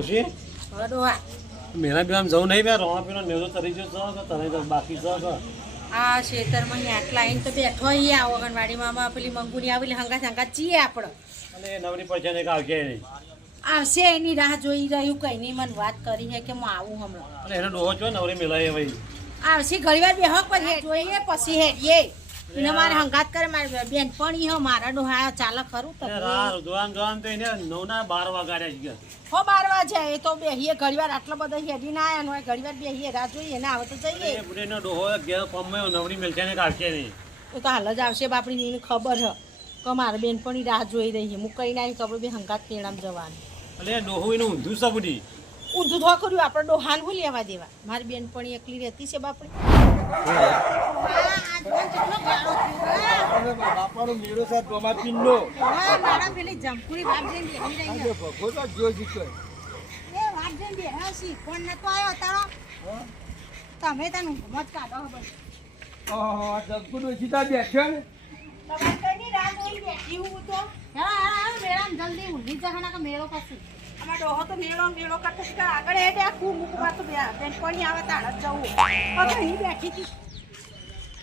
ખુશી મેરા બી આમ જવું નહીં બે રોણા પીનો નેજો તરી ગયો છો કે તને બાકી છો કે આ ખેતરમાં આટલા આવીને તો બેઠો અહીંયા આવો આંગણવાડીમાં પેલી મંગુની આવેલી હંગાત ચીએ આપણે અને નવરી પૈસા ને આવશે નહીં આવશે એની રાહ જોઈ રહ્યું કઈ નહીં મને વાત કરી છે કે હું આવું હમણાં અને એનો ડોહો છો નવરી મેલાય ભાઈ આવશે ઘણી વાર બેહો પછી જોઈએ પછી હેડીએ એને મારે હંગાત કરે મારી બેનપણી હો મારા ડોહા ચાલે ખરું તો જોવાન જોવાન તો એને 9:12 વાગ્યા ગયા હો 12 વાગે એ તો બેહીએ ઘણી વાર આટલા બધા હેડી ના આયા હોય ઘણી વાર બેહીએ રાહ જોઈએ ને આવે તો જઈએ એ બુઢીનો ડોહો ઘેર પમ્મે નવરી મેલશે ને આવશે નહીં એ તો હાલ જ આવશે બાપડી એને ખબર હ કે મારે બેનપણી રાહ જોઈ રહી છે હું કઈ ના કપડે બે હંગાત તેડામ જવાનું એટલે ડોહો એનું ઊંધું સબડી ઊંધું થો કર્યું આપણે ડોહાન હું લેવા દેવા મારી બેનપણી એકલી રહેતી છે બાપડી બાપાનો મેળો છે તમાર પિન્નો મારા પેલી જમપુરી બાપ જઈને બેહી રહી છે ભગોતો જો જીતો એ વાત જઈને બેહ્યો છે ફોન નતો આવ્યો તારો તમે તને મત કાઢો બસ ઓહો જગુનો સીધા બેઠ્યો ને તમારે કઈની રાહ જોઈ બેઠી હું તો હા મેળામ જલ્દી ઊંઘી જવાના કે મેળો પછી અમાર ડોહો તો મેળો કરતો છે આગળ હેડે આ ખૂબ મુકવા તો બેનપણી આવે તાળ જ જવું અહીં બેઠી હતી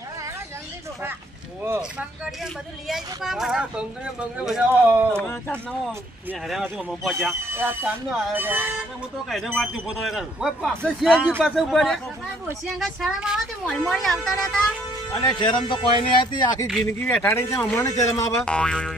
હા જલ્દી ડોહા ઓ બંગડીઓ બધું લઈ આવજો કામ હા બંગરે બજાવો ચાલ નવો મે હર્યા હતું મમ પહોંચ્યા એ આ ચાંદનો આવ્યો અને હું તો કઈને વાંચું પોતો એકન ઓય પાસે શિયાજી પાસે ઉપર તમારે બોસિયાંગા શરમ આવે તે મોય મોય આવતા રહેતા અને શરમ તો કોઈ નહીં હતી આખી જિંદગી બેઠાડી છે હમણાં શરમ આવે બહુ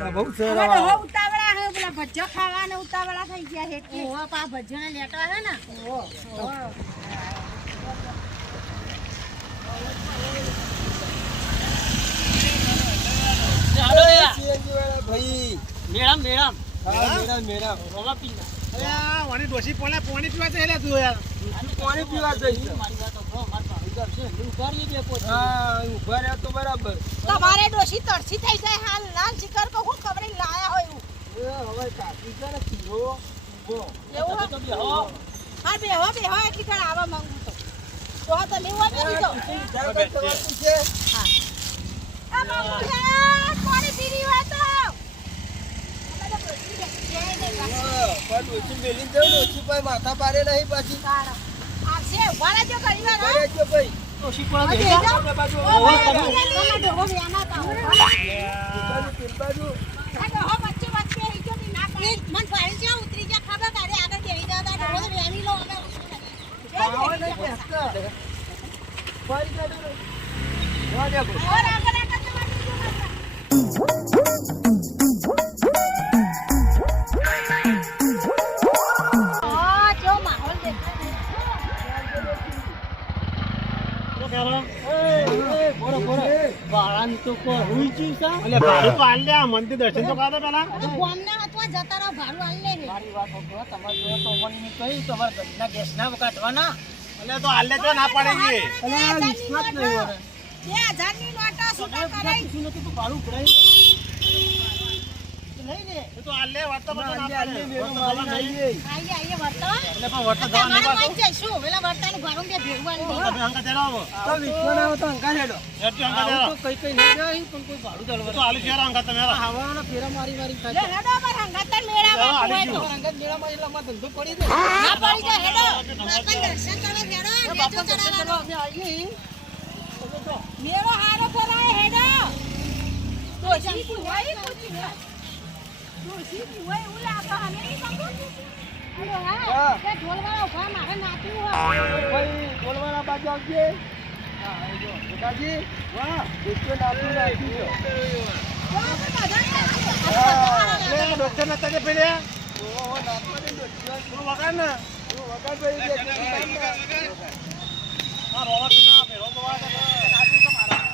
અમાર સરસ ડોહો ઉતાવળા હે પેલા ભજ્જો ખાવાના ઉતાવળા થઈ ગયા હે ઓહો પા ભજ્જોને લેટવા હે ને ઓહો ભાઈ મેડમ મેડમ હા મેરા રોલા પીના અરે આ વાણી ડોસી પોલે પાણી પીવા છે એટલે તું યાર પાણી પીવા જઈશ મારી વાત તો માર ભાઈ ઘર છે ઉભારી દે પોતે હા ઉભા રહ્યા તો બરાબર તમારે ડોશી તરસી થઈ જાય હાલ લાલ જીકર કો હું ખબર લાયા હોય એવું એ હવે કાકી કરે કીરો ઉભો એવું તો બેહો હા બેહો એટલી કણ આવા માંગુ તો તમે હોય બેહી જાઓ હા આ માંગુ છે કોની પીરી હોય તો અમે તો ડોશી જય દે પણ ઓછી મેલી જવું ને ઓછી ભાઈ માથા પારે નહીં પાછી આવશે વાળા જો કરી વાર કરે છે ભાઈ ડોસી પોલે હા, બેહો બેહો. બાજુ ઓ ભાઈ ડોહો વ્યાના તા બાજુ આ ડોહો વચ્ચે રહી ગયો બી ના પાડી મન પાડી જ્યાં ઉતરી જા ખબર કાઢે આગળ બેહી જતા ડોહો તો વ્યાની લો અમે આવો ને બેસતા ફરી કાઢો વાડે ભાઈ ઓર આગળ તમારી જો માહોલ દેખાય બાળાની તો કોઈ હુઈ જી છે એટલે ભાડું તો આલ લે આ મંદિર દર્શન તો કાઢો પેલા ગોમને હતવા જતા રહો ભાડું આલ લે મારી વાત સાંભળો તમારે જોડે તો મને કહી તમારા ઘરના ગેસના કાઢવાના એટલે તો આલ લે તો ના પડે છે અલે આ વિશ્વાસ નહીં હોય 2000 ની નોટો છૂટા કરાઈ તું તો ભાડું ઉભરાઈ નહીં ને એ તો આલ લે વાત તો બધો ના આલે પડે મેરો મારી આઈએ આઈએ વર્તા એટલે પણ વર્તા જવા નહીં તમારે પાછું વાંચે શું પેલા વર્તાનું ભાડું બે ભેગું આલી દે તમે હંકા તેડો આવો તો વિશ્વાસ આવો તો અંકા હેડો એટી હંકા આવું તેડો તો કઈ કઈ નહીં જાય પણ કોઈ ભાડું તો ચાલવા આલુ શેર હંકા તમે હેરો. હવાના ફેરા મારી લે થાય હેડો પર હંગાતર મેળામાં આલી હોય તો ગયું. અંગત મેળામાં એટલે અમાર ધંધો પડી દે ના પડી જાય હેડો બાપા દર્શન કરવા હેડો બાપા નેચો દર્શન ચડાવવાનો કરવા અમે આવીએ મેળો હારો કરાય હેડો ડોશી કી હોય પૂછી ડોશી કી હોય એવું લાગે અમે નહીં સમજો અરે હા તે ઢોલવાળા ઉભા મારે નાતું હોય ભાઈ બોલવાના બાજુ આવજે હા આવજો બેટાજી વાહ દેખો નાતું નાખી દો લે ડોક્ટર નતા કે પેલે ઓહો નાતું ને થોડું વગાડ ને વગર ભાઈ જે આ રોવા તો ના આપે રો તો વાત કાઢી તો મારા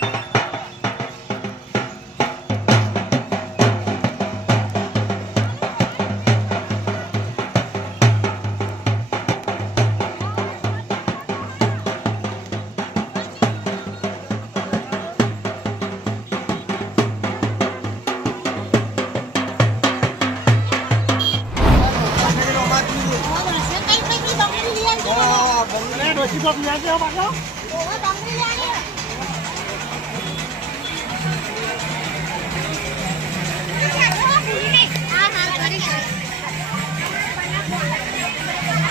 ડોસી બાપ લે છે પાછો હા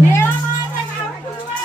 મેળામાં આવે ને આવું કુદવા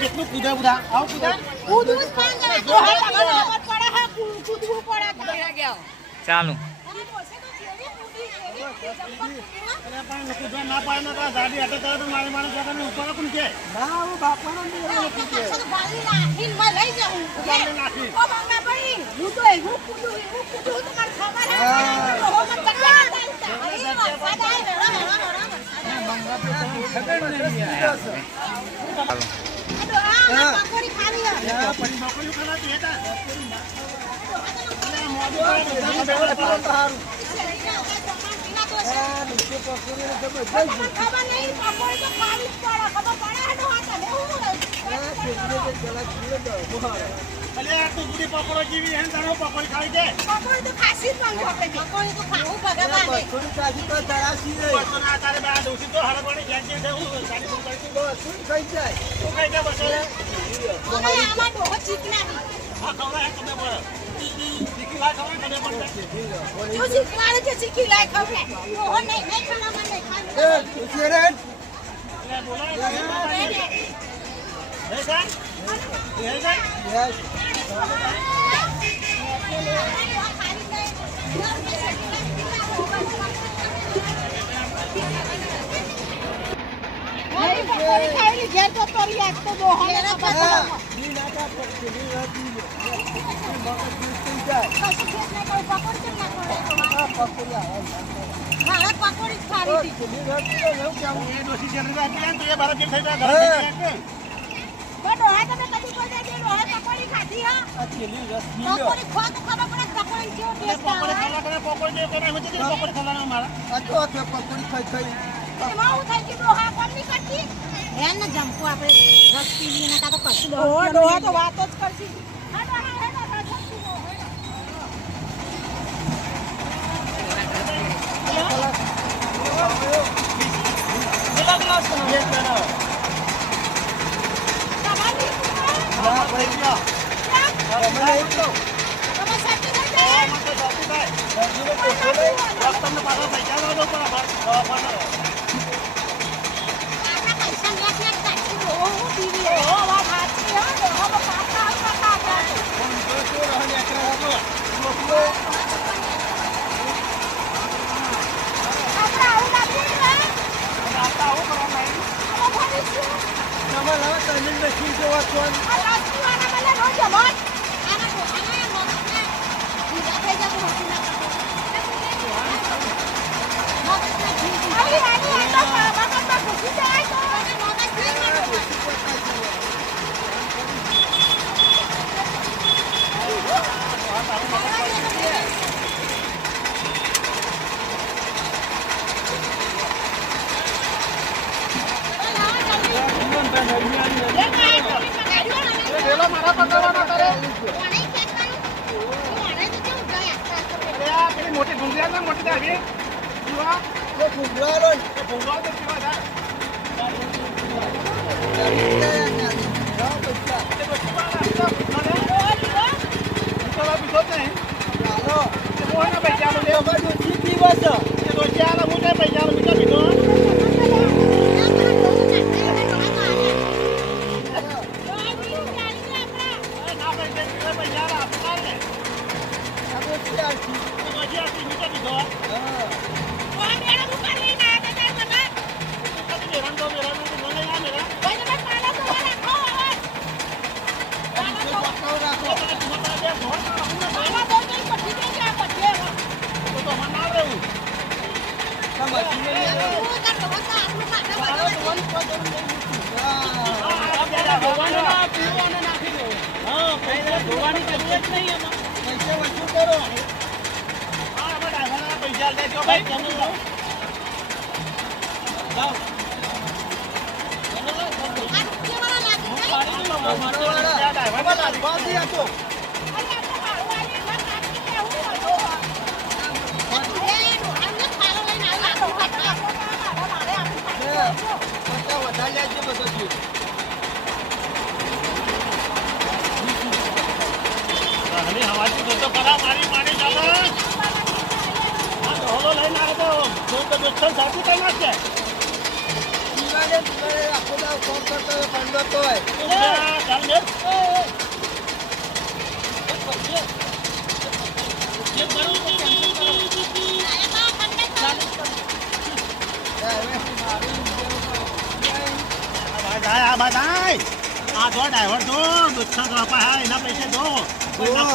કેટલું કૂદા બુડા આવ કૂદા કૂદવું જ પડે કૂદવું પડે ચાલુ પણ કૂદવા ના પાડે તો ગાડી અટે તો મારે માણસ જગાને ઉપર કોણ કે ના હું બાપાનો મેળો કૂદે લઈ જાઉં નાખી ઓ બાપા ભાઈ હું તો એવું કૂદું તો મને ખબર પકોડી ખાવી પકોડી ખાવા હતા ખબર નહીં પકોડી તો ખાવી જ પડે ખબર પડે અલે આ તું ગુડી પકોડો જીવી હે તારો પકોડી ખાવી દે પકોડી તો ખાસી જ માંગો આપણે પકોડી તો ખાવું ભગવાન પકોડી ખાસી તો તરાસી રે બસ ના તારે બા દોસી તો હરબડી ગેંજે દે હું ગાડી ફોન કરી દો શું ખાઈ જાય તું ખાઈ જા બસ અને આમાં ડોહો ચીકના હા ખવડા હે તમે બોલ ચીકી લાય ખવડા તમે બોલ જો ચીકવાળે છે ચીકી લાય ખવડે ડોહો નહીં ખાવા મને ખાવા એ તુસી રે લે બોલા હે સર હે સર યસ પકોડી ખાઈ ઘેર તો તોરી આજ તો ડોહો ને દી નાકા પડશે દી રાતી પકોડી આવે મારા પકોડી ખાવી હતી દી રાતી તો એવું કેવું એ દોસી ચલી રાતી તો એ બાર કે થઈ જાય ઘરે ડોહા તમે કદી કોઈ દે ડોહા પકોડી ખાધી હા આ ચેલી રસ પકોડી ખો તો ખબર પડે પકોડી કેવો ટેસ્ટ આવે પકોડી જે કરે હોય છે પકોડી ખાવાના મારા આ તો પકોડી ખાઈ એમાં હું થઈ કે ડોહા કોમ ની કરતી એને જમકો આપણે રસ પી લઈએ ને કા તો કશું ડોહા તો વાતો જ કરતી હા ડોહા હેડો પૈસા હું પીવી હો વાત સાચી હો ડોહો પાછા આવતા હતા આપણે આવું લાગતું ને આ લાસ્ટવાળા મને રોજ જમણ આના કોહાના મોકને બીજા થઈ જા મોકને આલી આલી આ બાબા ઘુસી જાય તો મોકને મારા પકડવાના કરે પેલી મોટી ડુંગળી ને મોટી દાવી ભૂંગળા તો કેવા થાય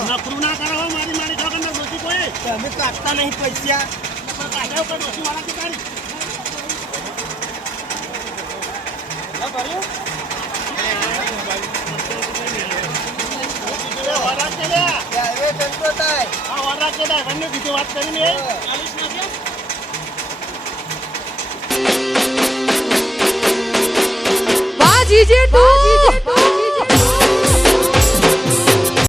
નકરું ના કરો મારી મારી છોકરને ડોસી કોઈ તમે કાઢતા નહીં પૈસા કાઢ્યો કે ડોસી વાળાથી કાઢી વાત કરીને